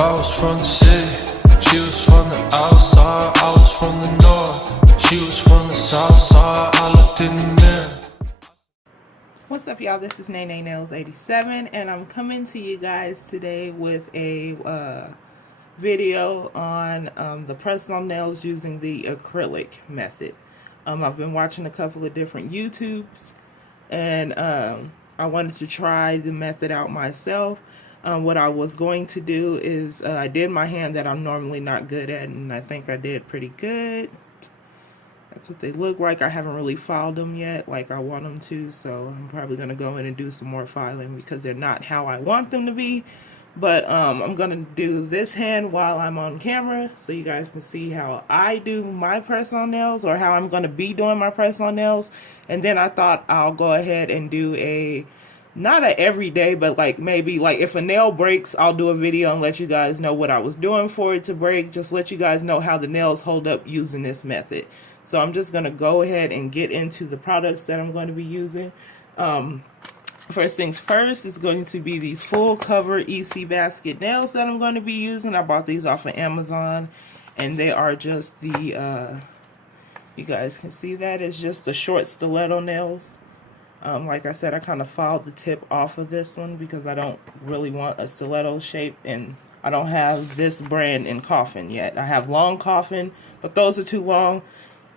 I was from the city, she was from the outside. I was from the north, she was from the south side. I looked in the mirror. What's up, y'all? This is Nene Nails 87, and I'm coming to you guys today with a video on the press-on nails using the acrylic method. I've been watching a couple of different YouTubes, and I wanted to try the method out myself. What I was going to do is I did my hand that I'm normally not good at, and I think I did pretty good. That's what they look like. I haven't really filed them yet like I want them to, so I'm probably going to go in and do some more filing because they're not how I want them to be. But I'm going to do this hand while I'm on camera so you guys can see how I do my press-on nails, or how I'm going to be doing my press-on nails. And then I thought I'll go ahead and do a, not a everyday, but like maybe like if a nail breaks, I'll do a video and let you guys know what I was doing for it to break. Just let you guys know how the nails hold up using this method. So I'm just going to go ahead and get into the products that I'm going to be using. First things first is going to be these full cover ECBASKET nails that I'm going to be using. I bought these off of Amazon, and they are just the, you guys can see that, it's just the short stiletto nails. Like I said, I kind of filed the tip off of this one because I don't really want a stiletto shape, and I don't have this brand in coffin yet. I have long coffin, but those are too long.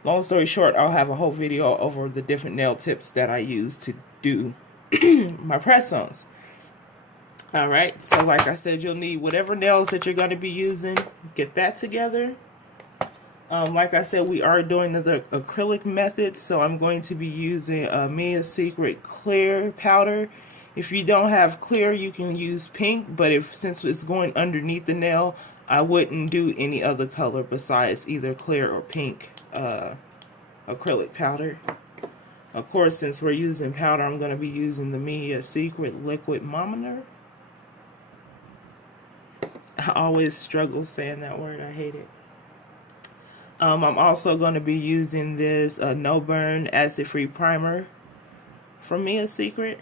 Long story short, I'll have a whole video over the different nail tips that I use to do my press-ons. Alright, so like I said, you'll need whatever nails that you're going to be using. Get that together. Like I said, we are doing the acrylic method, so I'm going to be using a Mizz Secret clear powder. If you don't have clear, you can use pink, but since it's going underneath the nail, I wouldn't do any other color besides either clear or pink acrylic powder. Of course, since we're using powder, I'm going to be using the Mizz Secret liquid MONOMER. I always struggle saying that word. I hate it. I'm also going to be using this No Burn Acid Free Primer from Mizz Secret.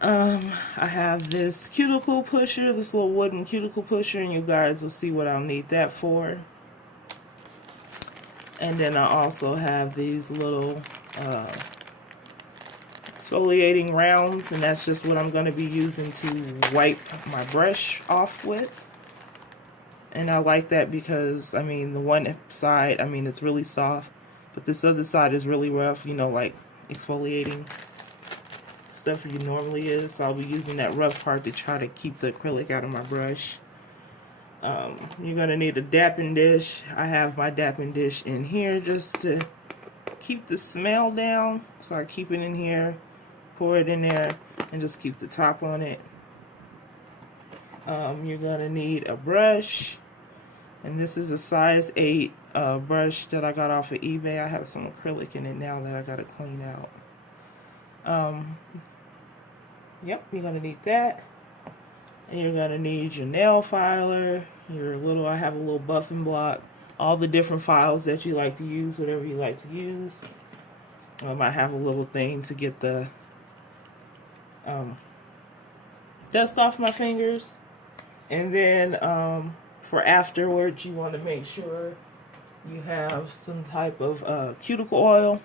I have this cuticle pusher, this little wooden cuticle pusher, and you guys will see what I'll need that for. And then I also have these little exfoliating rounds, and that's just what I'm going to be using to wipe my brush off with. And I like that because, I mean, the one side, I mean, it's really soft, but this other side is really rough, you know, like exfoliating stuff you normally is. So I'll be using that rough part to try to keep the acrylic out of my brush. You're going to need a Dapping Dish. I have my Dapping Dish in here just to keep the smell down. So I keep it in here, pour it in there, and just keep the top on it. You're going to need a brush. And this is a size 8 brush that I got off of eBay. I have some acrylic in it now that I got to clean out. Yep, you're going to need that. And you're going to need your nail filer, I have a little buffing block, all the different files that you like to use, whatever you like to use. I have a little thing to get the dust off my fingers. And then for afterwards, you want to make sure you have some type of cuticle oil.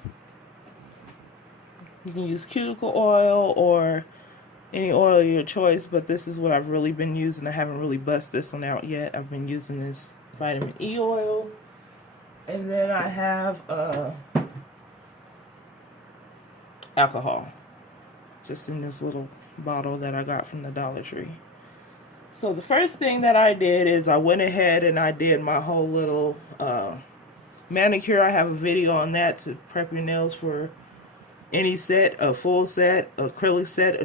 You can use cuticle oil or any oil of your choice, but this is what I've really been using. I haven't really bust this one out yet. I've been using this vitamin E oil. And then I have alcohol, just in this little bottle that I got from the Dollar Tree. So the first thing that I did is I went ahead and I did my whole little manicure. I have a video on that to prep your nails for any set, a full set, acrylic set, a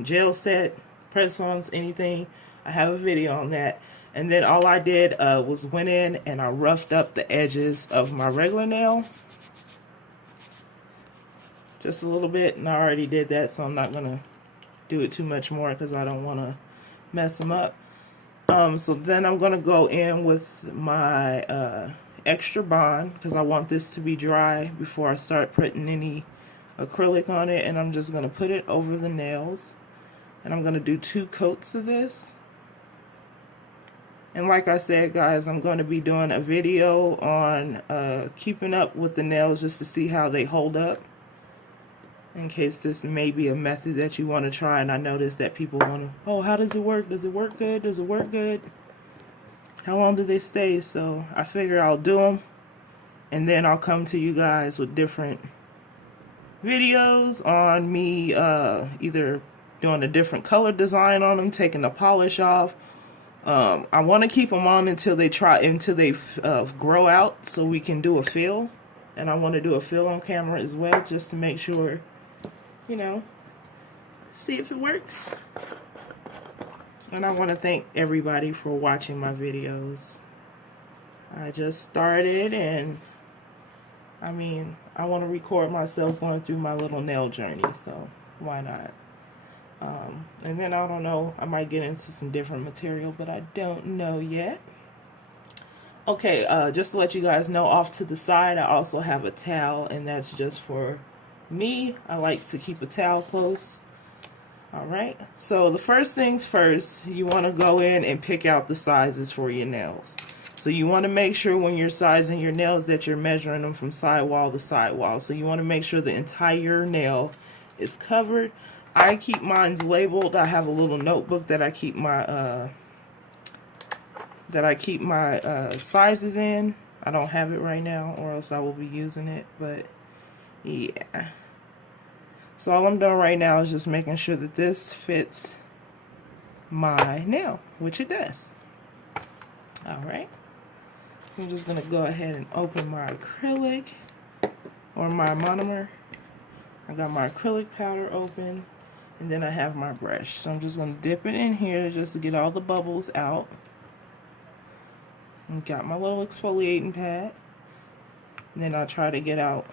gel set, press-ons, anything. I have a video on that. And then all I did was went in and I roughed up the edges of my regular nail. Just a little bit, and I already did that, so I'm not going to do it too much more because I don't want to mess them up. So then I'm going to go in with my extra bond because I want this to be dry before I start putting any acrylic on it, and I'm just going to put it over the nails, and I'm going to do 2 coats of this. And like I said, guys, I'm going to be doing a video on keeping up with the nails just to see how they hold up, in case this may be a method that you want to try. And I noticed that people want to, oh, how does it work? Does it work good? Does it work good? How long do they stay? So I figure I'll do them, and then I'll come to you guys with different videos on me either doing a different color design on them, taking the polish off. I want to keep them on until they grow out, so we can do a fill. And I want to do a fill on camera as well, just to make sure, you know, see if it works. And I want to thank everybody for watching my videos. I just started, and I mean, I want to record myself going through my little nail journey, so why not? And then I don't know, I might get into some different material, but I don't know yet. Okay, just to let you guys know, off to the side I also have a towel, and that's just for me. I like to keep a towel close. Alright, so the first things first, you want to go in and pick out the sizes for your nails. So you want to make sure when you're sizing your nails that you're measuring them from sidewall to sidewall. So you want to make sure the entire nail is covered. I keep mine labeled. I have a little notebook that I keep my sizes in. I don't have it right now, or else I will be using it, but yeah. So all I'm doing right now is just making sure that this fits my nail, which it does. Alright. So I'm just going to go ahead and open my acrylic, or my monomer. I got my acrylic powder open, and then I have my brush. So I'm just going to dip it in here just to get all the bubbles out. And got my little exfoliating pad. And then I try to get out.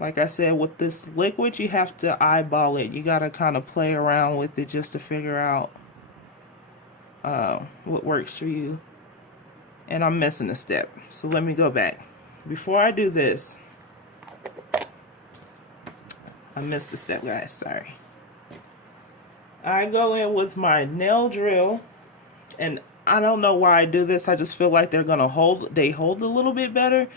Like I said, with this liquid, you have to eyeball it. You got to kind of play around with it just to figure out what works for you. And I'm missing a step, so let me go back. Before I do this, I missed a step, guys, sorry. I go in with my nail drill, and I don't know why I do this. I just feel like they're gonna hold a little bit better.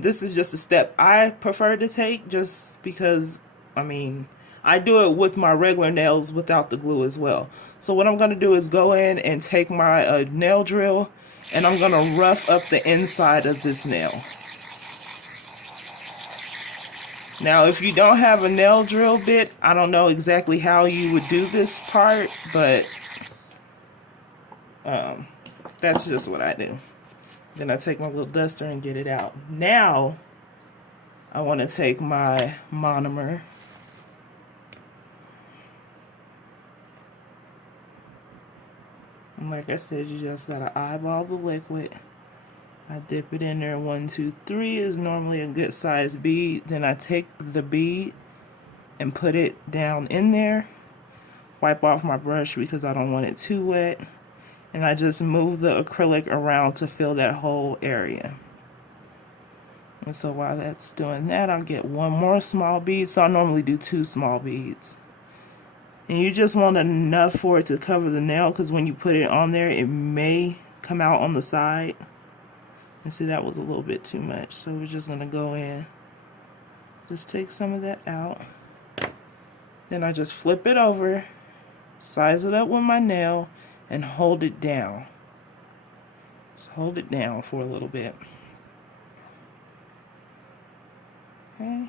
This is just a step I prefer to take, just because, I mean, I do it with my regular nails without the glue as well. So what I'm gonna do is go in and take my nail drill, and I'm going to rough up the inside of this nail. Now, if you don't have a nail drill bit, I don't know exactly how you would do this part, but that's just what I do. Then I take my little duster and get it out. Now, I want to take my monomer. And like I said, you just gotta eyeball the liquid. I dip it in there. 1, 2, 3 is normally a good size bead. Then I take the bead and put it down in there. Wipe off my brush because I don't want it too wet. And I just move the acrylic around to fill that whole area. And so while that's doing that, I'll get one more small bead. So I normally do 2 small beads. And you just want enough for it to cover the nail, because when you put it on there, it may come out on the side. And see, that was a little bit too much. So we're just going to go in, just take some of that out. Then I just flip it over, size it up with my nail, and hold it down. Just hold it down for a little bit. Okay.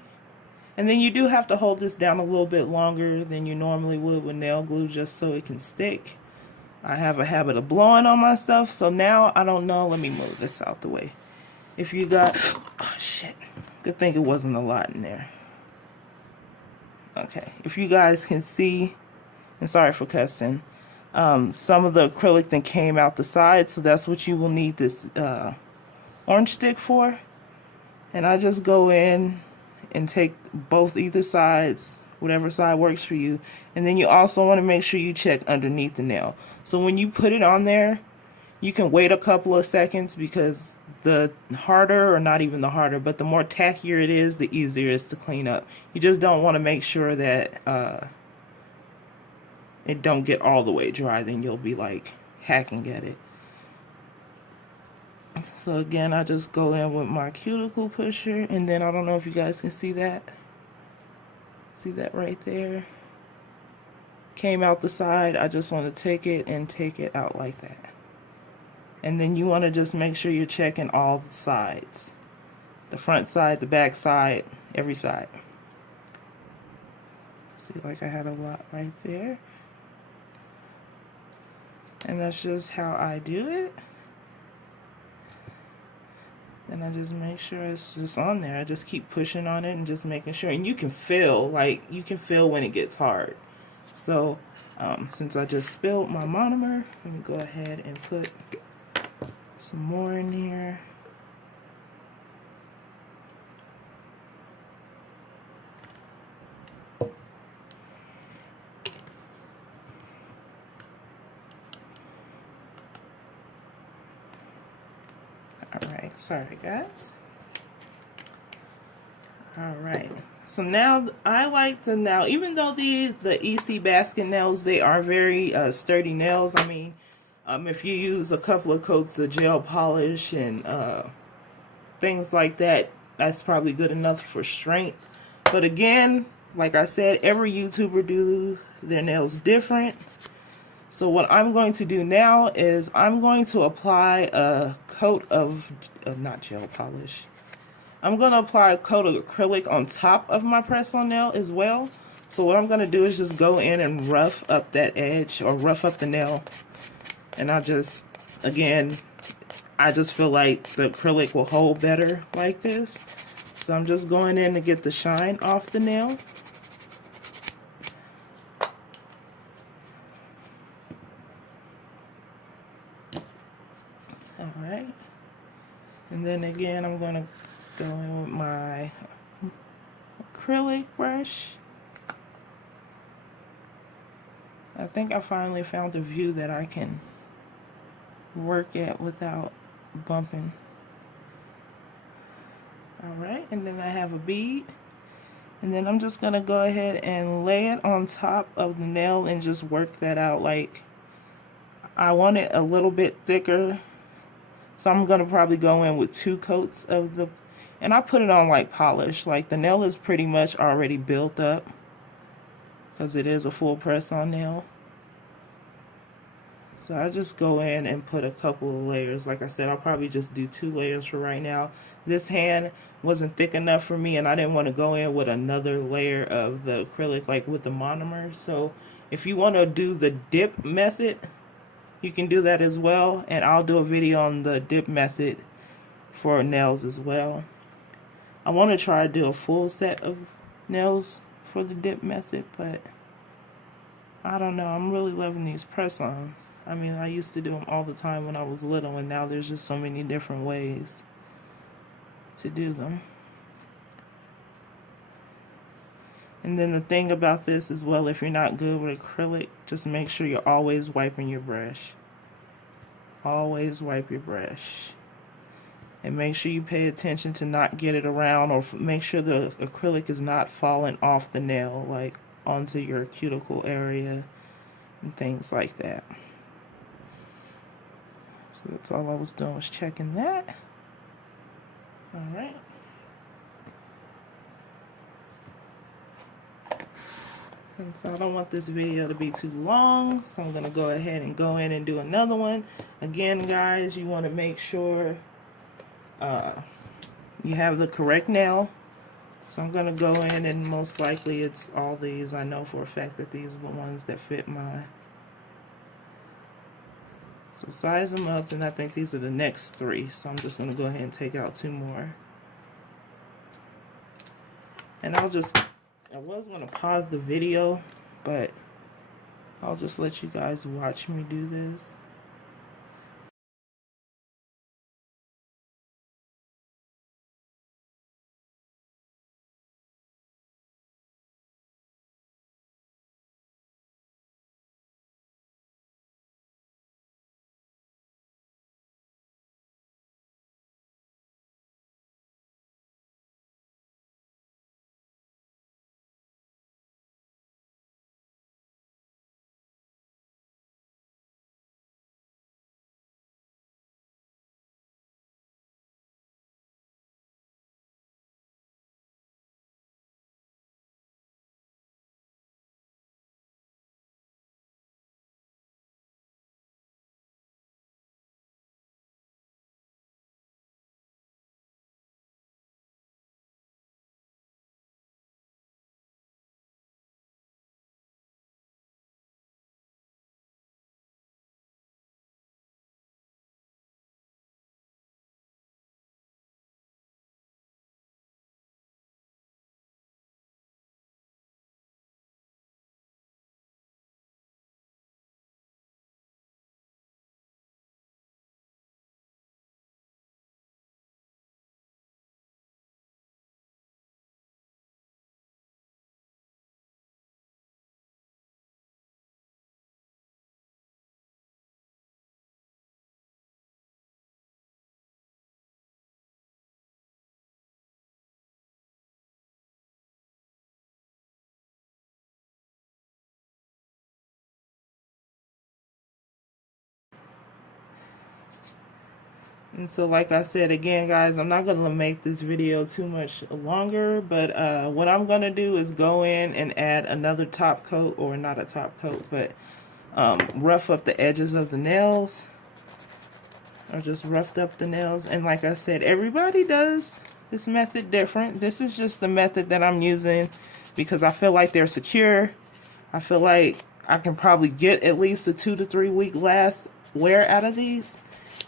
And then you do have to hold this down a little bit longer than you normally would with nail glue, just so it can stick. I have a habit of blowing on my stuff, so now I don't know. Let me move this out the way. If you got, oh shit, good thing it wasn't a lot in there. Okay, if you guys can see, and sorry for cussing, some of the acrylic that came out the side, so that's what you will need this orange stick for. And I just go in and take both either sides, whatever side works for you. And then you also want to make sure you check underneath the nail. So when you put it on there, you can wait a couple of seconds, because the harder, or not even the harder, but the more tackier it is, the easier it is to clean up. You just don't want to make sure that it don't get all the way dry, then you'll be like hacking at it. So again, I just go in with my cuticle pusher, and then I don't know if you guys can see that. See that right there? Came out the side. I just want to take it out like that. And then you want to just make sure you're checking all the sides. The front side, the back side, every side. See, like I had a lot right there. And that's just how I do it. And I just make sure it's just on there. I just keep pushing on it and just making sure. And you can feel, like, you can feel when it gets hard. So, since I just spilled my monomer, let me go ahead and put some more in here. Alright, sorry guys. Alright, so now I like to even though the ECBASKET nails, they are very sturdy nails. I mean, if you use a couple of coats of gel polish and things like that, that's probably good enough for strength. But again, like I said, every YouTuber do their nails different. So what I'm going to do now is I'm going to apply a coat of, not gel polish. I'm going to apply a coat of acrylic on top of my press-on nail as well. So what I'm going to do is just go in and rough up that edge, or rough up the nail. And I just, again, I just feel like the acrylic will hold better like this. So I'm just going in to get the shine off the nail. Alright. And then again, I'm going to go in with my acrylic brush. I think I finally found a view that I can work at without bumping. Alright, and then I have a bead. And then I'm just going to go ahead and lay it on top of the nail and just work that out. Like, I want it a little bit thicker. So I'm going to probably go in with 2 coats of the, and I put it on like polish. Like, the nail is pretty much already built up because it is a full press-on nail. So I just go in and put a couple of layers. Like I said, I'll probably just do 2 layers for right now. This hand wasn't thick enough for me, and I didn't want to go in with another layer of the acrylic like with the monomer. So if you want to do the dip method, you can do that as well, and I'll do a video on the dip method for nails as well. I want to try to do a full set of nails for the dip method, but I don't know. I'm really loving these press-ons. I mean, I used to do them all the time when I was little, and now there's just so many different ways to do them. And then the thing about this as well, if you're not good with acrylic, just make sure you're always wiping your brush. Always wipe your brush. And make sure you pay attention to not get it around, or make sure the acrylic is not falling off the nail, like onto your cuticle area and things like that. So that's all I was doing, was checking that. Alright. And so I don't want this video to be too long, so I'm going to go ahead and go in and do another one. Again, guys, you want to make sure you have the correct nail. So I'm going to go in, and most likely it's all these. I know for a fact that these are the ones that fit my... So size them up, and I think these are the next 3. So I'm just going to go ahead and take out 2 more. And I was going to pause the video, but I'll just let you guys watch me do this. And so like I said, again guys, I'm not going to make this video too much longer, but what I'm going to do is go in and add another top coat, or not a top coat, but rough up the edges of the nails. I just roughed up the nails, and like I said, everybody does this method different. This is just the method that I'm using because I feel like they're secure. I feel like I can probably get at least a 2 to 3 week last wear out of these.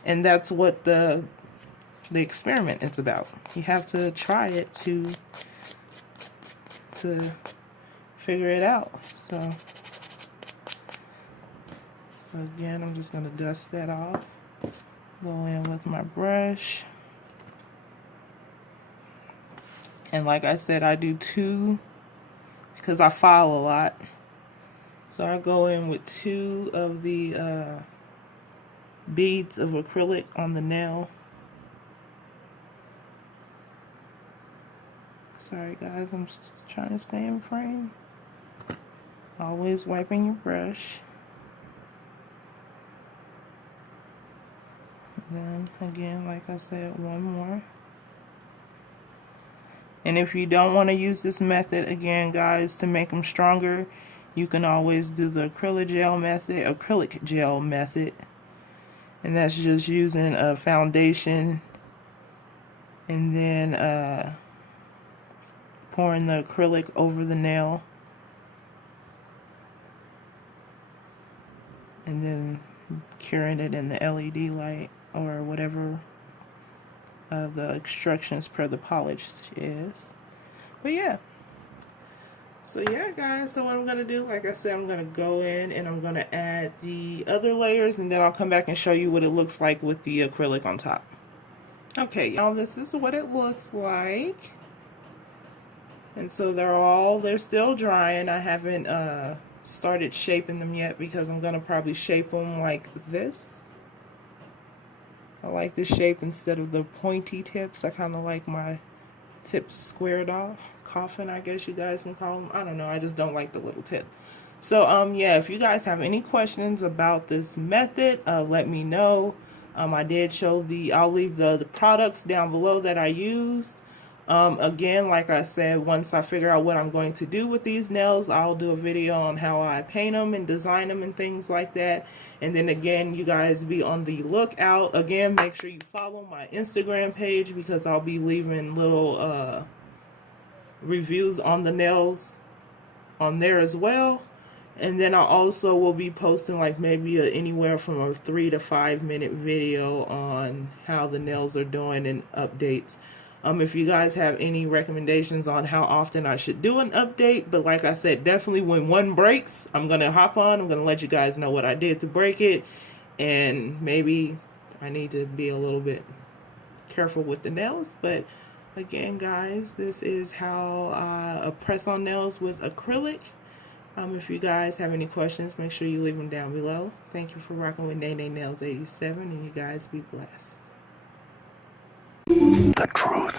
And that's what the experiment is about. You have to try it to figure it out. So again, I'm just going to dust that off. Go in with my brush. And like I said, I do 2 because I file a lot. So I go in with 2 of the beads of acrylic on the nail. Sorry guys, I'm just trying to stay in frame. Always wiping your brush. And then again, like I said, 1 more. And if you don't want to use this method, again guys, to make them stronger, you can always do the acrylic gel method. And that's just using a foundation and then pouring the acrylic over the nail. And then curing it in the LED light or whatever the instructions per the polish is. But yeah. So yeah guys, so what I'm going to do, like I said, I'm going to go in and I'm going to add the other layers, and then I'll come back and show you what it looks like with the acrylic on top. Okay y'all, this is what it looks like. And so they're still drying. I haven't started shaping them yet because I'm going to probably shape them like this. I like this shape instead of the pointy tips. I kind of like my tips squared off. Coffin, I guess you guys can call them. I don't know, I just don't like the little tip. So yeah, if you guys have any questions about this method, let me know. I did show I'll leave the products down below that I used. Again, like I said, once I figure out what I'm going to do with these nails, I'll do a video on how I paint them and design them and things like that. And then again, you guys be on the lookout. Again, make sure you follow my Instagram page because I'll be leaving little reviews on the nails on there as well. And then I also will be posting like maybe anywhere from a 3 to 5 minute video on how the nails are doing and updates. If you guys have any recommendations on how often I should do an update, but like I said, definitely when one breaks, I'm going to hop on. I'm going to let you guys know what I did to break it, and maybe I need to be a little bit careful with the nails. But again guys, this is how I press on nails with acrylic. If you guys have any questions, make sure you leave them down below. Thank you for rocking with Nails 87, and you guys be blessed. The truth.